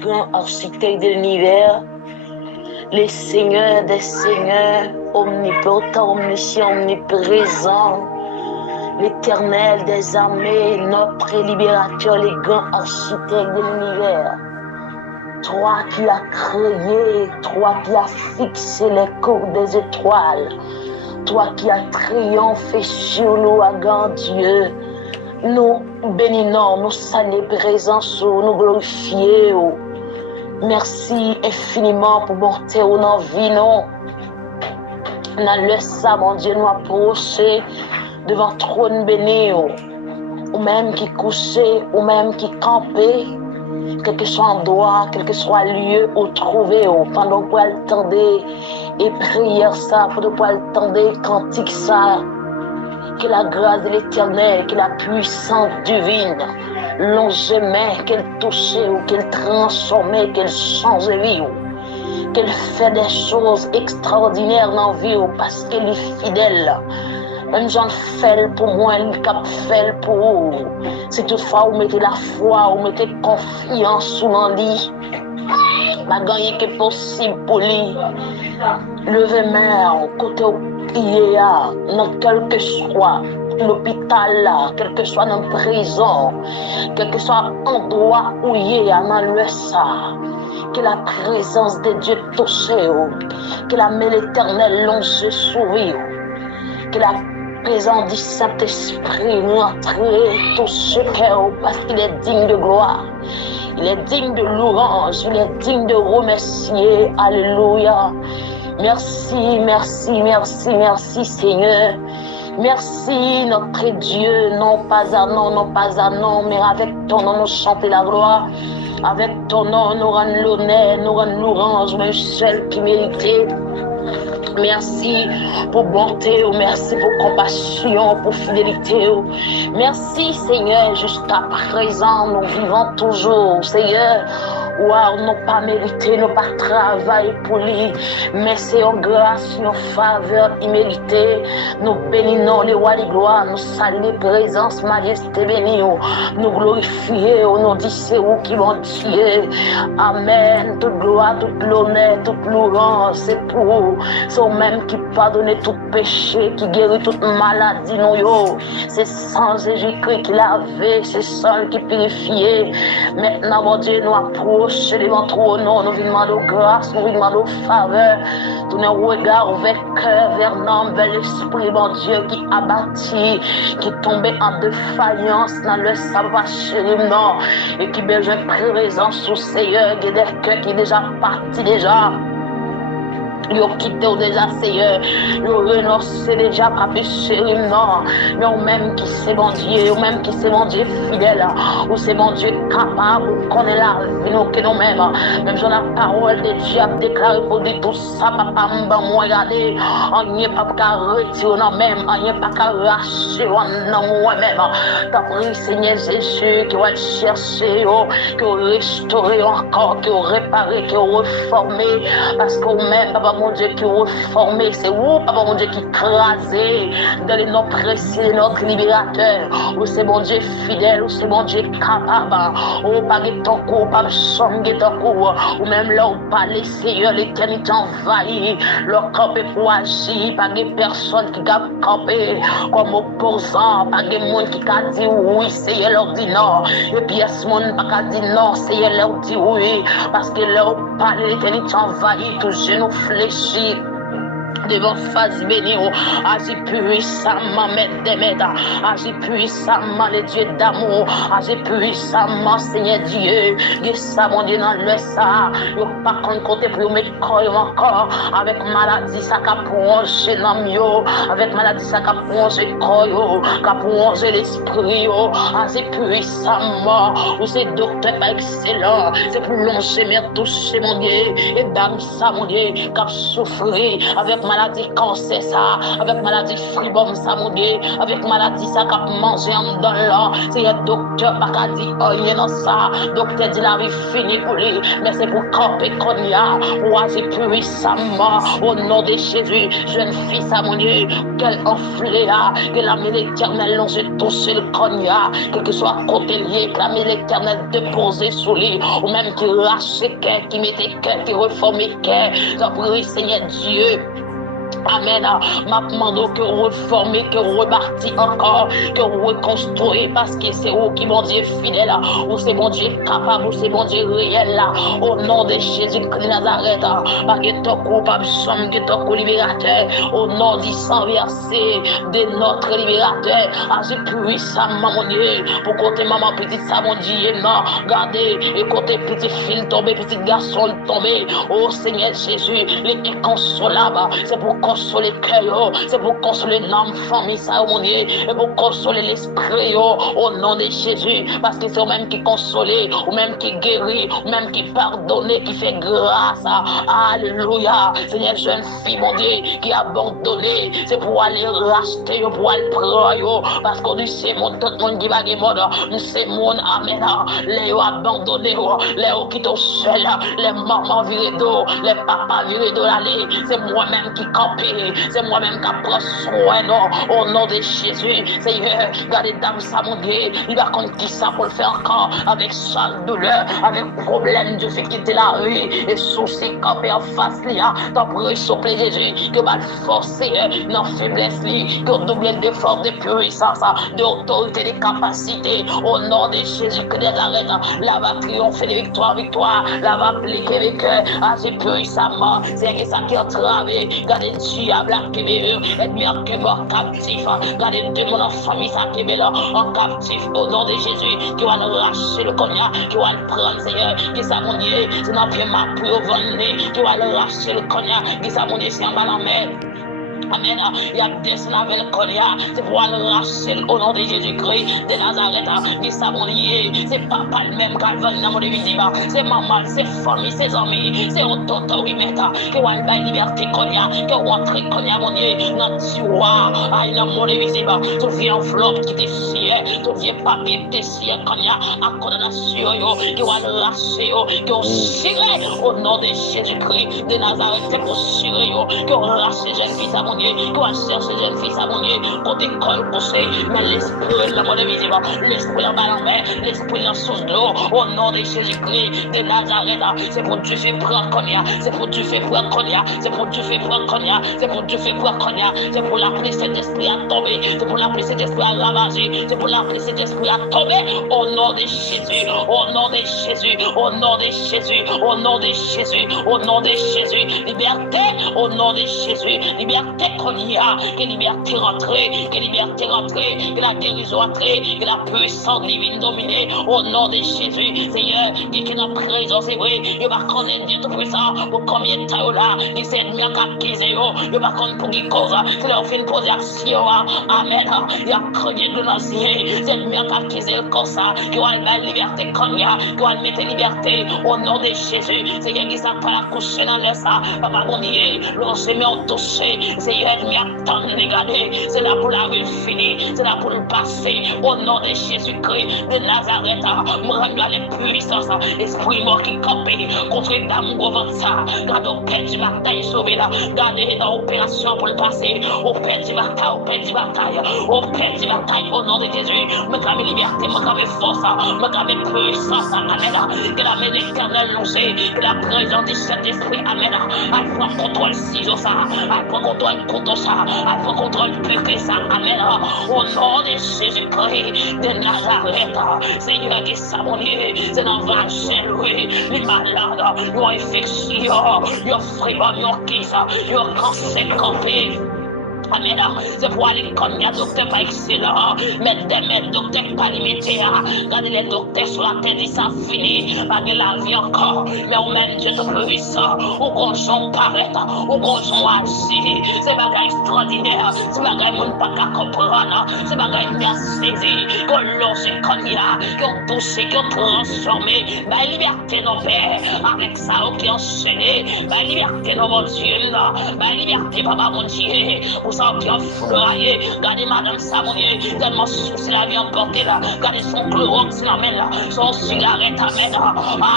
grand architecte de l'univers, les seigneurs des seigneurs, omnipotent, omniscient, omniprésent, l'éternel des armées, notre libérateur, les grands architectes de l'univers. Toi qui as créé, toi qui as fixé les cours des étoiles, toi qui as triomphé sur l'ouragan, Dieu, nous bénissons, nous saluons présence, nous glorifions. Merci infiniment pour monter dans nos vies, non. Dans le ça, mon Dieu, nous approcher devant le trône béni, ou même qui couchait, ou même qui campait, quel que soit endroit, quel que soit lieu où trouver, pendant qu'on attendait et prière ça, pendant qu'on attendait cantique ça, que la grâce de l'Éternel, que la puissance divine, longeait, qu'elle touchait ou qu'elle transformait, qu'elle changeait vie, qu'elle fait des choses extraordinaires dans la vie parce qu'elle est fidèle. Même j'en fais pour moi, elle cap fait pour vous. Si toutefois vous mettez la foi, vous mettez confiance sous l'enlit, pas gagner que possible pour lui. Levez main, côté au pied, dans quel que soit l'hôpital là, quel que soit dans la prison, quel que soit l'endroit où il est, dans le ça, que la présence de Dieu touche, que la main éternelle longe sourit, que la présence du Saint-Esprit rentre, touche cœur, parce qu'il est digne de gloire. Il est digne de louange, il est digne de remercier. Alléluia. Merci, merci, merci, merci Seigneur. Merci notre Dieu, non pas à non, non pas à non, mais avec ton nom nous chanter la gloire. Avec ton nom nous rendre l'honneur, nous rendre louange, même seul qui méritait. Merci pour bonté, merci pour compassion, pour fidélité. Merci Seigneur, jusqu'à présent nous vivons toujours. Seigneur, wow, nous pas mérité, nous pas travaillé pour lui, mais c'est en grâce, en faveur imméritée. Nous bénissons les rois de gloire, nous saluons présence, majesté bénie, nous glorifions, nous disons c'est vous qui vont Dieu. Amen. Toute gloire, toute l'honneur, toute louange, c'est pour vous. C'est vous-même qui pardonnez tout péché, qui guérit toute maladie, nous. C'est sans Jésus-Christ qui l'avait, c'est sans qui purifiait. Maintenant, mon Dieu, nous approchons devant ton nom, nous venons de grâce, nous venons de faveur. Tout nos regards vers cœur, vers l'âme, vers l'esprit, mon Dieu, qui abattit, qui tombait en défaillance dans le sabbat chéri, non, et qui besoin de présence au Seigneur, qui est des cœurs qui déjà parti déjà. Ils ont quitté déjà Seigneur, ils ont renoncé déjà par péché, non, mais ou même qui c'est mon Dieu, ou même qui c'est mon Dieu fidèle, ou c'est mon Dieu capable, ou qu'on est là, nous que nous-mêmes, même sur la parole de Dieu a déclaré pour dire tout ça, papa m'a regardé, on n'y est pas qu'à retirer nous-mêmes, on n'y est pas qu'à racheter nous-mêmes. T'as pris Seigneur Jésus, qui va le chercher, qui va restaurer encore, qui va réparer, qui va reformer, parce que même, papa mon Dieu qui reformé, c'est vous, papa mon Dieu qui crasé dans les noms précis, notre libérateur, ou c'est mon Dieu fidèle, ou c'est mon Dieu capable, ou pas de ton coup, pas de changer ton coup, ou même là où pas les Seigneur, l'éternité envahie, leur camp est pour agir, pas de personne qui a campé comme opposant, pas de monde qui a dit oui, Seigneur leur dit non, et puis ce monde pas dit non, Seigneur leur dit oui, parce que leur parler, l'éternité envahie, tout genou fléchi devant face béni, agis puissamment, maître des maîtres, agis puissamment, les dieux d'amour, agis puissamment, Seigneur Dieu, que ça, mon Dieu, dans le ça, yo pas qu'on côté pour mettre corps encore, avec maladie, ça qu'a plongé dans mieux, avec maladie, ça qu'a plongé corps, qu'a plongé l'esprit, agis puissamment, ou c'est docteur pas excellent, c'est pour longer, mais toucher, mon Dieu, et dame ça, mon Dieu, qu'a souffert avec maladie. maladie cancer ça, avec maladie fribom ça mon Dieu, avec maladie ça qu'a mangé en dans là, c'est un docteur pas qu'a dit rien dans ça, docteur dit la vie finie pour lui, mais c'est pour camper qu'on y a, pour agir puissamment au nom de Jésus, jeune fille ça mon Dieu, qu'elle enflée là, que la main l'Éternel longe toucher le cognac, quel que soit côté lié, que la main l'Éternel déposée sous lui, ou même qui lâche cœur, qui mettait cœur, qui reformait cœur, je prie Seigneur Dieu. Amen. Ma demande que reformer, que repartir encore, que reconstruire, parce que c'est vous qui, mon Dieu, fidèle, ou c'est mon Dieu capable, ou c'est mon Dieu réel, là, au nom de Jésus-Christ de Nazareth, parce que ton coupable, somme que ton libérateur, au nom du sang versé de notre libérateur, agis puissamment, mon Dieu, pour côté maman petite, ça, mon Dieu, non, regardez, et côté petit fille tombé, petit garçon tombé, oh Seigneur Jésus, les inconsolable, c'est pour consoler le cœur, c'est pour consoler l'âme, famille, ça, mon Dieu, et pour consoler l'esprit, au nom de Jésus, parce que c'est au même qui console, ou même qui guérit, ou même qui pardonne, qui fait grâce, alléluia, Seigneur, jeune fille, mon Dieu, qui a abandonné, c'est pour aller racheter, pour aller prendre, parce qu'on dit, c'est mon, tout le monde qui va guérir, c'est mon, amen, les abandonnés, les qui sont seuls, les mamans virées d'eau, les papas virés d'eau, c'est moi-même qui campe, c'est moi-même qui prends soin, non, au nom de Jésus, Seigneur, regardez dame ça, mon Dieu, il va compte qui ça pour le faire encore, avec sa douleur, avec problème, Dieu fait quitter la rue, et souci camper en face, là, t'en prie, s'il plaît, Jésus, que va le forcer, non, faiblesse, que doubler de force, de puissance, de autorité, de capacité, au nom de Jésus, que des arrêts, là va triompher de victoire, là va appliquer avec agir puissamment, c'est que ça qui est entravé, gardez diable qui est ennemi qui est captif, gardez de mon famille ça qui est là en captif au nom de Jésus, qui va le lâcher le cognac, qui va le prendre Seigneur, qui ça mon Dieu, c'est dans pied ma plus au venir, qui va le lâcher le cognac, qui ça mon Dieu, c'est en bas en mer. Amen. Il y a descendu avec le cognac, c'est pour le racheter au nom de Jésus-Christ de Nazareth. Qui ça mon lié, c'est papa le même qui va dans mon visible, c'est maman, c'est famille, c'est amis, c'est autant oui mettre qui va la liberté cognac, qui va rentrer cognac mon Dieu, dans tiroir, dans mon visible, tout vient enveloppe qui te sied, tout vient papier qui te sied cognac, à condamnation qui va le racheter, qui va tirer au nom de Jésus-Christ de Nazareth, c'est pour tirer, qui va racheter jeune fille. Mon Dieu, toi chercher jeune fille, ça mon Dieu, qu'on t'école poussé, mais l'esprit de la mode visible, l'esprit en bas en mer, l'esprit en source de l'eau, au nom de Jésus-Christ de Nazareth, c'est pour Dieu fait prendre cognac, c'est pour Dieu fait prendre cognac, c'est pour Dieu fait prendre cognac, c'est pour Dieu fait prendre cognac, c'est pour l'appeler cet esprit à tomber, c'est pour l'appeler cet esprit à ravager, c'est pour l'appeler cet esprit à tomber, au nom de Jésus, au nom de Jésus, au nom de Jésus, au nom de Jésus, au nom de Jésus, liberté, au nom de Jésus, liberté. Que liberté rentrée, que la guérison rentrée, que la puissance divine dominée au nom de Jésus, Seigneur, qui est dans la présence, c'est vrai, il va connaître Dieu tout puissant pour combien de temps là, qui s'est mis à acquiser, il va connaître pour qui cause, c'est leur fin de poser action, amen, il y a crié de l'ancien, c'est mis à acquiser comme ça, qui va la liberté cognac, qui va mettre liberté au nom de Jésus, Seigneur, qui s'est pas la coucher dans le sang, papa bon Dieu, l'on s'est mis en toucher, Seigneur, mais attends, regardez, c'est là pour la vie finie, c'est là pour le passer, au nom de Jésus-Christ de Nazareth, moi, les puissances, esprit mort qui campe contre dame gouvernement ça, garde au père du bataille sauvé là, gardez dans l'opération pour le passer, au père du bataille, au père du bataille, au père du bataille, au nom de Jésus, me clame liberté, me clame force, me clame puissance, amen, que la main éternelle longée, que la présence du Saint-Esprit, amen, elle prend contrôle ciseaux ça, elle prend contrôle contre ça, elle prend contrôle plus que ça, amen, au nom de Jésus-Christ de Nazareth, Seigneur, qui s'abonne, c'est dans la oui, les malades, les infections, les fribons, les kiss, les cancer campés. Amen. C'est pour aller comme il y a docteur pas excellent. Mettre des maîtres docteurs pas limités. Regardez les docteurs sur la tête, ils sont finis. Pas de la vie encore. Mais au même Dieu te puissant. Ou qu'on s'en paraître. Ou qu'on s'en agit. C'est bagage extraordinaire. C'est bagage monde pas qu'à comprendre. C'est bagage bien saisi. Qu'on lance comme il y a. Qu'on touché, qu'on transformé. Ma liberté, nos pères. Avec ça, qui enchaîné. Ma liberté, nos mon Dieu. Ma liberté, papa, mon Dieu. Pour ça, qui ont foudroyé. Regardez madame Samoyer. Tellement souci la vie emportée là. Regardez son chlorox l'amène là. Son cigarette amène là.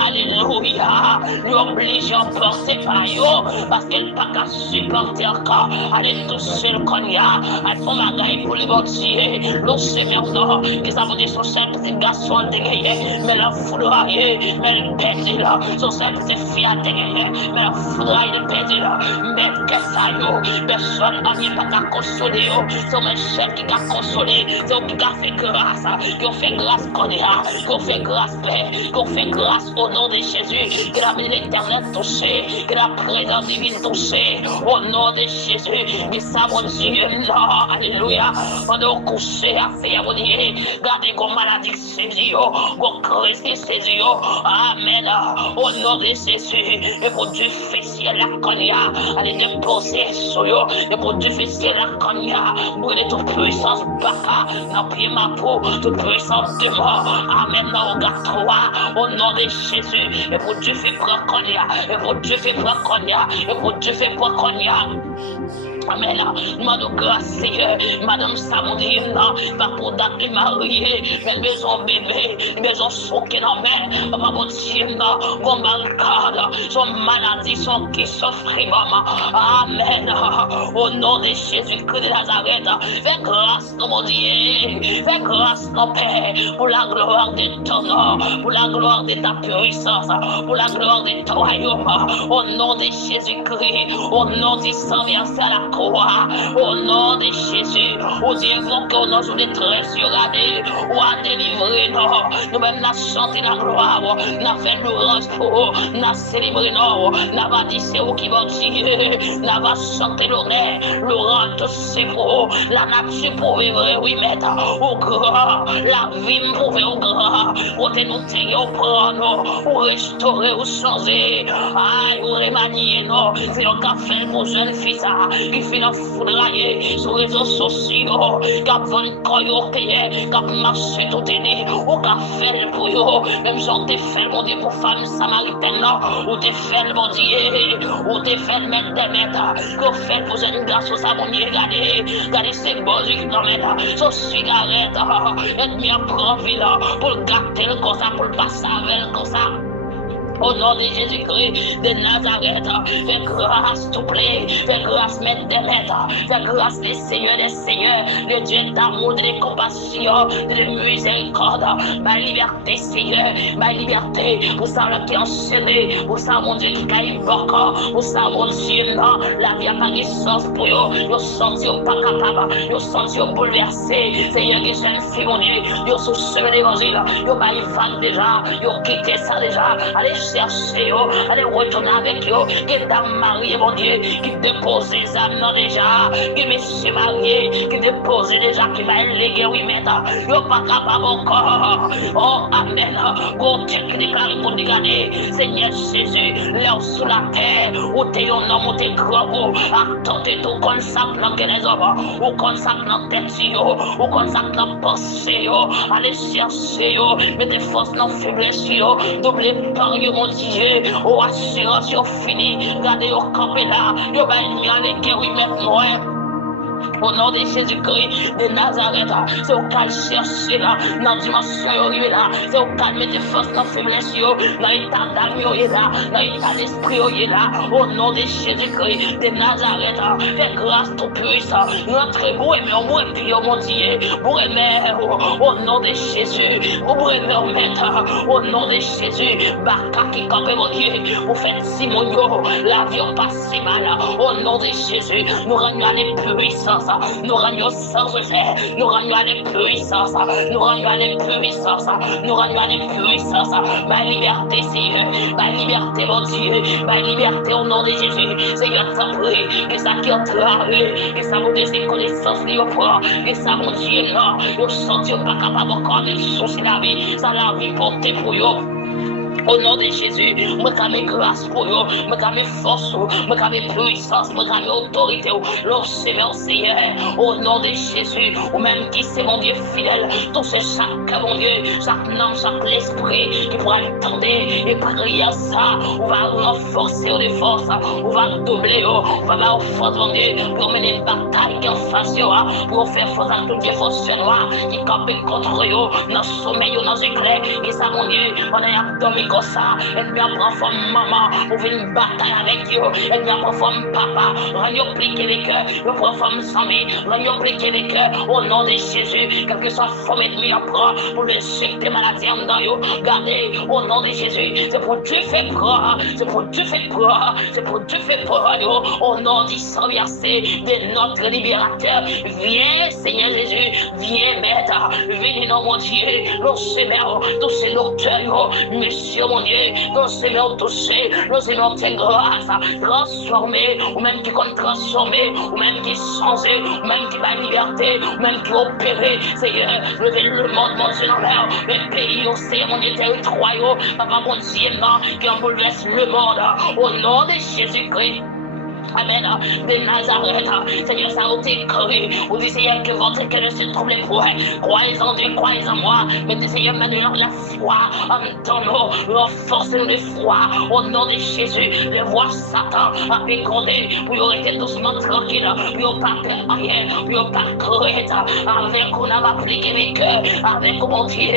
Alléluia. Lui oblige à emporter par yo. Parce qu'elle n'a pas qu'à supporter encore. Allez toucher le cognac. Elle font magaille pour les bâtir. L'eau c'est maintenant. Qu'ils avons dit son seul petit garçon dégayé. Mais la foudroyé. Mais le pété là. Son seul petit fille a dégayé. Mais la foudroyé de pété là. Mais qu'est-ce ça yo. Personne n'a pas qu'à consoler. C'est mes chefs qui a consolé. C'est eux qui a fait grâce. Qui ont fait grâce cognac. Qui ont fait grâce paix. Qui ont fait grâce au nom de Jésus. Que la vie l'éternel touché. Que la présence divine touché. Au nom de Jésus. Mais ça mon Dieu là. Alléluia. Pendant coucher à faire mon Dieu. Gardez qu'on maladie saisie. Qu'on crise qui saisie. Amen. Au nom de Jésus. Et pour Dieu fait ciel la cognac. Allez déposer sur eux. Et pour Dieu fait ciel la cognac. Brûler toute puissance baka. N'a pied ma peau. Toute puissance de mort. Amen. Dans le regard 3. Au nom de Jésus. Et pour Dieu fait prendre cognac. Et pour Dieu fait prendre cognac. Et pour Dieu fait prendre cognac. Amen. Madame grâce Seigneur, Madame Samondine, pas pour date de mariée, mais maison bébé, maison soquée dans main, maman Dieu, bon malade, son maladie, son qui souffre, maman. Amen. Au nom de Jésus-Christ de Nazareth, fais grâce, mon Dieu, fais grâce, mon Père, pour la gloire de ton nom, pour la gloire de ta puissance, pour la gloire de ton royaume. Au nom de Jésus-Christ, au nom du sang versé à la croix, au nom de Jésus, au Dieu qu'on nous sous les traits sur l'année, ou à délivrer nous, nous-mêmes nous chanté la gloire, nous fait louange pour nous, nous célébré nous, nous va dire c'est où qui va dire, nous va chanter l'honneur, l'orange tout c'est pour la nature pour vivre, oui, mettre au grand, la vie pour vivre au grand, pour te nous tirer au prendre, pour restaurer ou changer, aïe, ou remanier nous, c'est un café pour jeune fils, qui fait la foudroyer sur les réseaux sociaux, qui a vendu quoi payé, qui a marché tout aidé, ou qui a fait pour eux, même si on t'a fait mon Dieu pour femme samaritaine, ou t'es fait mon Dieu, ou t'es fait mettre des mètres, qu'on fait pour jeune garçon, ça mon Dieu, regardez ces beaux yeux qui t'emmènent, son cigarette, et bien prendre ville, pour le gâter comme ça, pour le passer avec comme ça. Au nom de Jésus-Christ de Nazareth, fais grâce, s'il te plaît, fais grâce, maître des maîtres, fais grâce, les seigneurs des seigneurs, le Dieu d'amour, de compassion, de miséricorde, ma liberté, Seigneur, ma liberté, pour ça, qui est enchaîné, pour ça, mon Dieu, qui a encore, pour ça, mon Dieu, non, la vie a pas de sens pour eux, ils sentent pas capables, ils sentent bouleversés, Seigneur, qui est une fille, mon Dieu, ils sont sur l'évangile, ils ont pas eu déjà, ils ont quitté ça déjà, allez, chercher, allez retourner avec eux, qui dame mariée, mon Dieu, qui dépose les âmes déjà, qui monsieur marié, qui dépose déjà, qui va léguer, oui, maintenant, yo pas capable encore, oh, amen, bon Dieu qui déclare pour dégager, Seigneur Jésus, l'air sous la terre, où t'es un homme, où t'es grand, attendez tout comme ça, planquer les hommes, ou comme ça, planquer ou comme ça, planquer allez chercher, mettez force dans faiblesse, doublez par mon Dieu, oh assurance, yo fini, regardez au campé là, yo va ennemi à l'équerre, oui, maintenant, au nom de Jésus-Christ de Nazareth, c'est au calme chercher là, dans la dimension là, c'est au calme mettre force dans la faiblesse, dans l'état d'âme là, dans l'état d'esprit là, au nom de Jésus-Christ de Nazareth, fais grâce tout puissant, notre beau et mon beau et mon Dieu, pour aimer, au nom de Jésus, pour aimer maître, au nom de Jésus, Baka qui campe mon Dieu, pour faire Simonio, l'avion passe mal, au nom de Jésus, nous rendons les puissances. nous rendons sans effet, nous rendons à l'impuissance, nous rendons à l'impuissance, nous rendons à l'impuissance, ma liberté, Seigneur, ma liberté, mon Dieu, ma liberté au nom de Jésus, Seigneur, t'en prie, que ça qui entra, que ça vous laisse des connaissances, que ça, mon Dieu, non, vous sentez pas capable encore de soucier la vie, ça la vie portée pour vous. Au nom de Jésus, moi j'ai grâce pour eux, moi j'ai force, moi j'ai puissance, moi j'ai autorité, leur Seigneur, Seigneur, au nom de Jésus, ou même qui c'est mon Dieu fidèle, tout c'est chaque mon Dieu, chaque nom, chaque l'esprit qui pourra attendre et prier à ça, on va renforcer les forces, on va doubler, on va avoir force mon Dieu, pour mener une bataille qui est en face, pour faire face à toutes les forces noires qui campent contre eux, dans le sommeil, dans l'éclair, et ça mon Dieu, on a abdomen comme ça, elle vient prendre forme maman, on fait une bataille avec eux, elle vient prendre forme papa, on pliquer les cœurs, on prend forme samedi, on pliquer les cœurs, au nom de Jésus, quelle que soit forme ennemie on prend, pour le chèque des maladies en dans eux, gardez, au nom de Jésus, c'est pour Dieu fait prendre, c'est pour Dieu fait prendre, c'est pour Dieu fait prendre, au nom du sang versé de notre libérateur, viens Seigneur Jésus, viens maître, venez non mon Dieu, nos Seigneur, tous ces docteurs, Monsieur mon Dieu, nos Seigneur touché, nos Seigneur tes grâce, transformé, ou même qui compte transformer, ou même qui changer, ou même qui va liberté, ou même qui opérer, Seigneur, levez le monde, mon Dieu, dans l'air, les pays, au Seigneur, mon Dieu, territoire, papa, mon Dieu, qui en bouleverse le monde, au nom de Jésus-Christ. Amen. De Nazareth, Seigneur, ça a été écrit. Vous dites, Seigneur, que votre cœur ne se trouble point. Croyez en Dieu, croyez en moi. Mais Seigneur, maintenant, la foi en nous, renforcez-nous de foi. Au nom de Jésus, le voir Satan a pécondé. Pour rester doucement tranquille. Pour pas faire rien. Pour pas crever. Avec on a appliqué mes cœurs. Avec mon Dieu,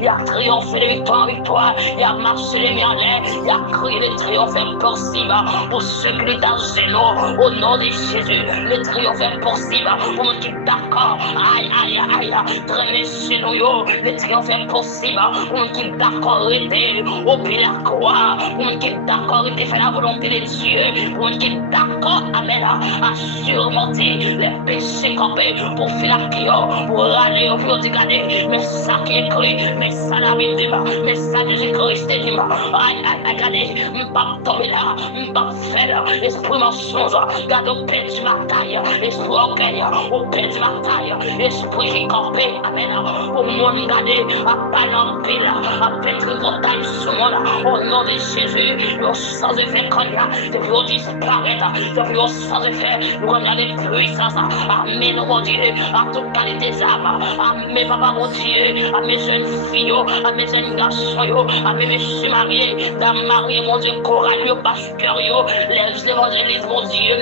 il a triomphé de victoire en victoire. Il a marché les mains en l'air. Il a crié le triomphe impossible. Pour ceux qui lui dansent au nom de Jésus, le triomphe est possible. Pour moi qui est d'accord, aïe, aïe, aïe, traîner chez nous, le triomphe est possible. Pour moi qui est d'accord, rester au pied de la croix. Pour moi qui est d'accord, rester faire la volonté de Dieu. Pour moi qui est d'accord, amen, à surmonter les péchés campés. Pour faire la prière, pour aller au plus haut garder. Mais ça qui est écrit, mais ça la vie de mais ça que j'ai Christ dit, aïe, aïe, regardez, m'pas tomber là, m'pas faire là, esprit mensonge, garde au pied de ma taille, esprit orgueil, au pied de ma taille, esprit qui campé, amen, pour mon garder, à pas en pile, à pétrir vos tailles sur moi, au nom de Jésus, nous sans effet qu'on y a, depuis on disparaître, depuis on sans effet, nous on a des puissances, amen, mon Dieu, à toute qualité des âmes, amen, papa, mon Dieu, à mes jeunes filles, à mes jeunes garçons, à mes messieurs mariés, dans mariés, mon Dieu, chorale, pasteur, les évangélistes, mon Dieu,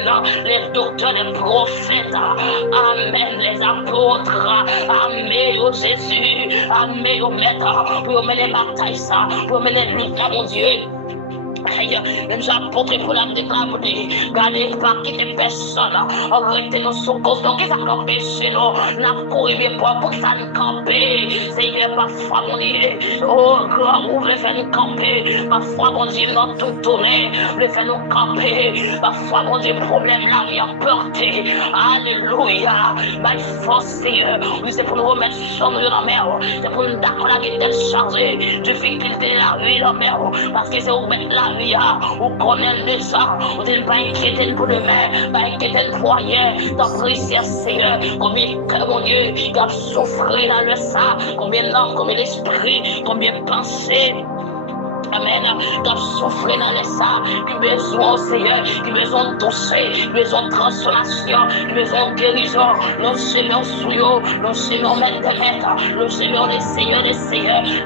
les docteurs, les prophètes, amen, les apôtres, amen, au Jésus, amen, au maître, pour mener bataille, ça, pour mener lutte, mon Dieu. Même j'apporte pour la déclarer, gardez pas quitter personne, arrêtez nos secours, donc ça campe chez nous, n'a couru bien pour que ça ne campe, Seigneur, parfois mon Dieu, oh grand, ouvre le fait nous camper, parfois mon Dieu, nous tout tourner, le fait nous camper, parfois mon Dieu, problème la vie a porté, alléluia, ma force Seigneur, oui c'est pour nous remettre sur nous dans la mer, c'est pour nous d'accord la guette chargée, difficulté la vie dans la mer, parce que c'est où mettre la vie, ou connaît déjà, ou ne pas inquiéter pour demain, pas inquiéter pour rien, t'en prie, Seigneur, combien de mon Dieu, qui a souffert dans le sang, combien d'âmes, combien d'esprits, combien de pensées. Amen. Qui a soufflé dans les sangs, qui a besoin, Seigneur, qui a besoin de toucher, qui a besoin de transformation, qui a besoin de guérison. Le Seigneur souillot, le Seigneur maître des maîtres, le Seigneur des seigneurs,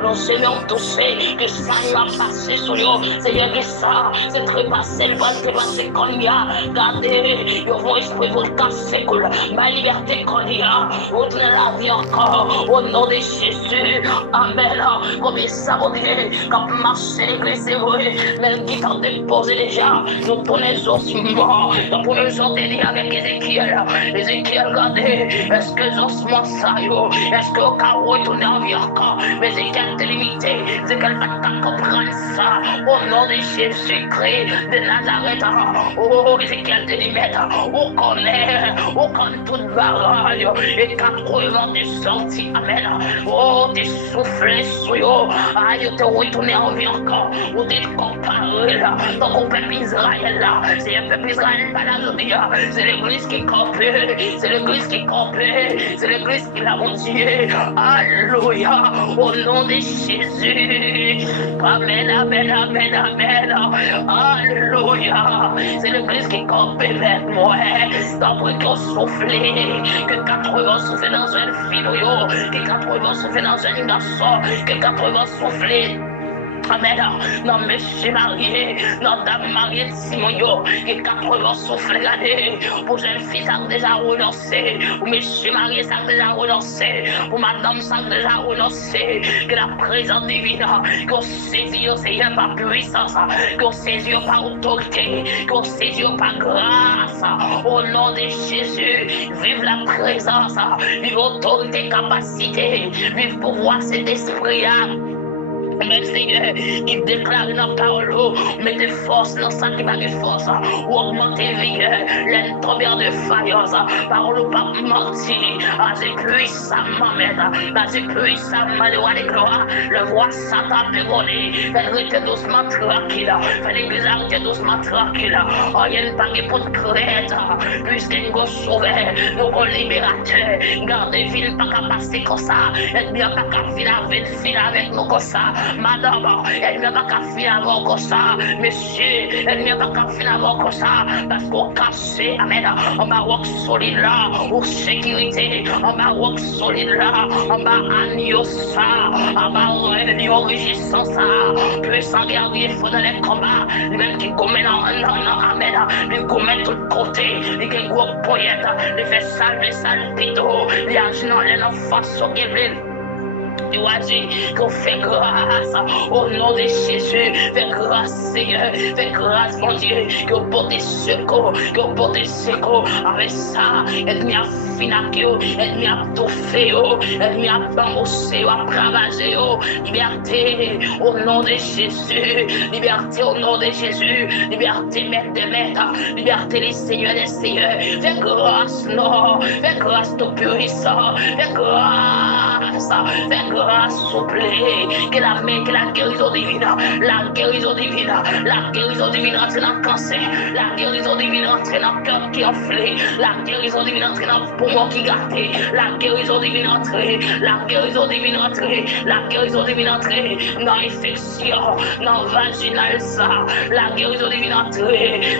le Seigneur touché, que ça va passer sur lui. Seigneur, que ça, c'est trépassé, le bras trépassé qu'on y a. Gardez, ils vont esprit vous casser, ma liberté qu'on y a. Au-delà de la vie encore, au nom de Jésus. Amen. Combien ça, mon Dieu, quand marche c'est l'église, c'est vrai. Même qui t'en déposé déjà, nous ton ossements, nous pour nous entendre avec Ézéchiel. Ézéchiel, regardez, est-ce que les ossements ça yo, est-ce qu'au cas où retourner en vie encore, mais Ézéchiel t'es limité, Ézéchiel va t'en comprendre ça, au nom de Jésus-Christ de Nazareth. Oh, Ézéchiel t'es limité, on connaît toute bagaille, et 80 de sortie, amen. Oh, t'es soufflé sur yo, aïe, t'es retourné en vie encore, ou t'es comparé là, donc au peuple Israël là, c'est un peuple Israël pas la journée, c'est l'église qui compte, c'est l'église qui compte, c'est l'église qui l'a monté, alléluia, au nom de Jésus, amen, amen, amen, amen, alléluia, c'est l'église qui compte avec moi, d'après qu'on soufflé, que 80 soufflé dans un film, que 80 soufflé dans un garçon, que 80 soufflé. Amen. Non, monsieur marié, non, dame mariée de Simon, qui 80 souffle regardez, pour jeune fille, ça a déjà renoncé, pour monsieur marié, ça a déjà renoncé, pour madame, ça a déjà renoncé, que la présence divine, qu'on saisit au Seigneur par puissance, qu'on saisit par autorité, qu'on saisit par grâce, au nom de Jésus, vive la présence, vive autorité, capacité, vive pouvoir cet esprit. Même Seigneur, il déclare dans la parole, mettez force dans ça qui va de force, ou augmentez vigueur, l'aine tomber de faïence, parole ou pas mentir, c'est puissamment, c'est puissamment le roi des gloires, le roi Satan péronné, faites rester doucement tranquille, faites l'église arrêter doucement tranquille, il n'y a pas de pour de crête, puisqu'il nous sauve, nous libérateur, gardez ville pas qu'à passer comme ça, et bien pas qu'à filer avec nous comme ça. Madame, elle ne va pas finir avant comme ça. Monsieur, elle ne va pas finir avant comme ça. Parce qu'on casse, amen. On va rock solide là, pour sécurité. On va rock solide là, on va agneau ça. On va revenir régissant ça. Puissant guerrier, il faut dans les combats. Les mêmes qui commettent amen. Les commettent tout côté. Les qui gros poètes. Les fait salver, salpito. Les agents, les enfants sont guéris. Qu'on fait grâce au nom de Jésus, fais grâce Seigneur, fais grâce mon Dieu, que vous portez secours, avec ça, aide-moi à finir, aide-moi à tout faire, aide-moi à bambousser, à cravager, liberté au nom de Jésus, liberté au nom de Jésus, liberté maître de maître, liberté les seigneurs des seigneurs, fais grâce non, fais grâce tout puissant, fais grâce, souple, que la main, que la guérison divine, la guérison divine entre dans le cancer, la guérison divine entre dans le cœur qui enflé, la guérison divine entre dans le poumon qui gâté, la guérison divine entre, la guérison divine entre, la guérison divine entre dans l'infection, dans vaginal ça, la guérison divine entre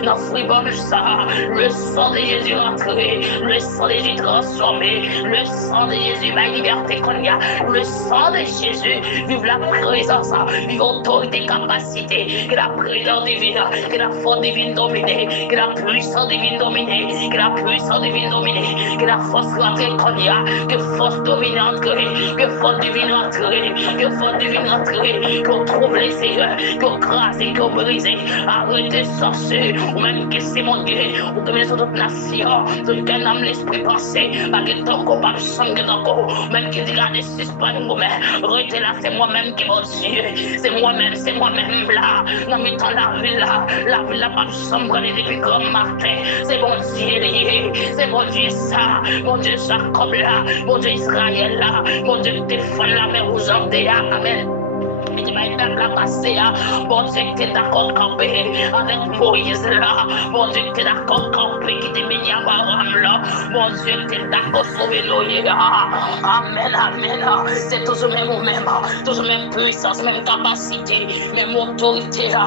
dans fribom ça, le sang de Jésus entre, le sang de Jésus transformé, le sang de Jésus ma liberté qu'on y a, le sang de Jésus, vive la présence, vive l'autorité, capacité, que la présence divine, que la force divine domine, que la puissance divine domine, que la puissance divine domine, que la force rentrée qu'on y a, que force dominante, que force divine entrée, que force divine entrée, qu'on trouve les seigneurs, qu'on crase et qu'on brise, arrêtez sorcier, ou même que c'est mon Dieu, ou dominer sur toute nation, sur lequel âme l'esprit pensé, pas que ton corps, pas sang que ton corps, même qui dit la décision, pas nous, mais arrêtez là, c'est moi-même qui mon Dieu, c'est moi-même là, dans mes temps la ville là, pas sombre depuis grand matin, c'est mon Dieu lié, c'est mon Dieu ça, mon Dieu Jacob là, mon Dieu Israël là, mon Dieu défend la mer aux Jandéa, amen. Et tu m'as même la passer, bon Dieu que t'es d'accord camper avec Moïse là, bon Dieu que t'es d'accord camper qui t'est mis à Abraham là, bon Dieu que t'es d'accord sauver Noé là, amen, amen, c'est toujours même puissance, même capacité, même autorité là.